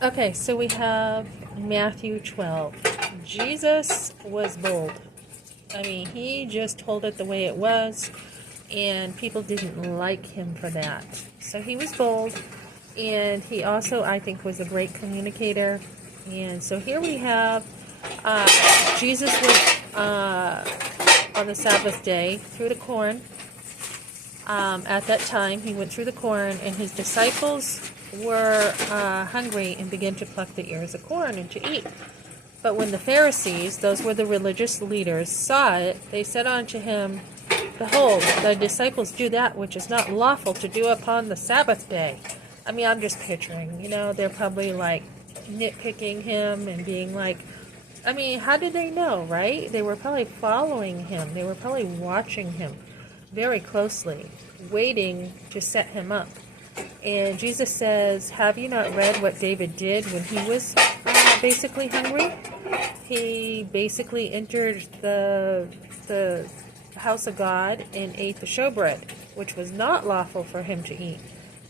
Okay, so we have Matthew 12. Jesus was bold. I mean, he just told it the way it was, and people didn't like him for that. So he was bold, and he also, I think, was a great communicator. And so here we have Jesus went on the Sabbath day through the corn. At that time, he went through the corn, and his disciples were hungry and began to pluck the ears of corn and to eat. But when the Pharisees, those were the religious leaders, saw it, they said unto him, Behold, thy disciples do that which is not lawful to do upon the Sabbath day. I mean, I'm just picturing, they're probably like nitpicking him and being like, I mean, how did they know, right? They were probably following him. They were probably watching him very closely, waiting to set him up. And Jesus says, have you not read what David did when he was basically hungry? He basically entered the house of God and ate the showbread, which was not lawful for him to eat,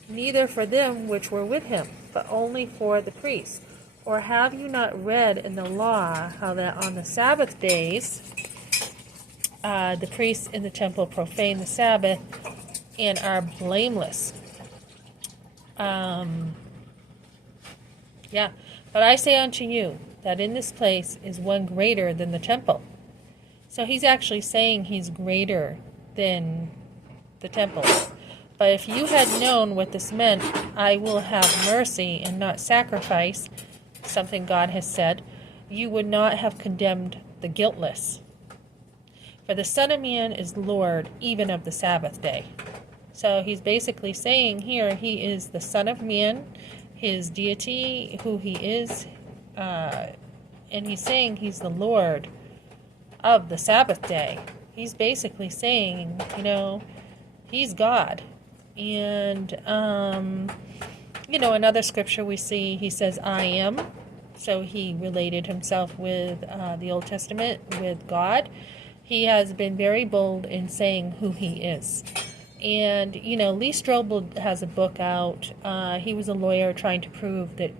neither for them which were with him, but only for the priests. Or have you not read in the law how that on the Sabbath days the priests in the temple profane the Sabbath and are blameless? But I say unto you that in this place is one greater than the temple. So he's actually saying he's greater than the temple. But if you had known what this meant, I will have mercy and not sacrifice, something God has said, you would not have condemned the guiltless. For the Son of Man is Lord even of the Sabbath day. So he's basically saying here he is the Son of Man, his deity, who he is, and he's saying he's the Lord of the Sabbath day. He's basically saying, he's God. And, another scripture we see, he says, I am. So he related himself with the Old Testament, with God. He has been very bold in saying who he is. And, Lee Strobel has a book out. He was a lawyer trying to prove that,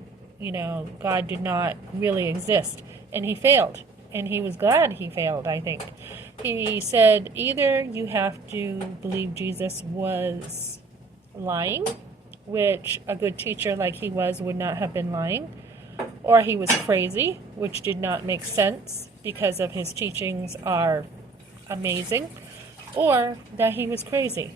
God did not really exist. And he failed. And he was glad he failed, I think. He said, either you have to believe Jesus was lying, which a good teacher like he was would not have been lying, or he was crazy, which did not make sense because of his teachings are amazing, or that he was crazy.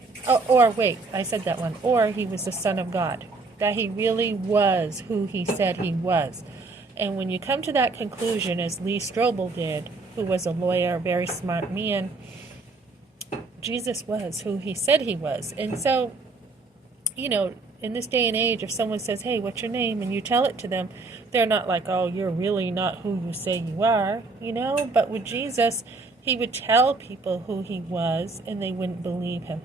Or he was the Son of God, that he really was who he said he was. And when you come to that conclusion, as Lee Strobel did, who was a lawyer, a very smart man, Jesus was who he said he was. And so, in this day and age, if someone says, hey, what's your name? And you tell it to them, they're not like, oh, you're really not who you say you are, But with Jesus, he would tell people who he was, and they wouldn't believe him.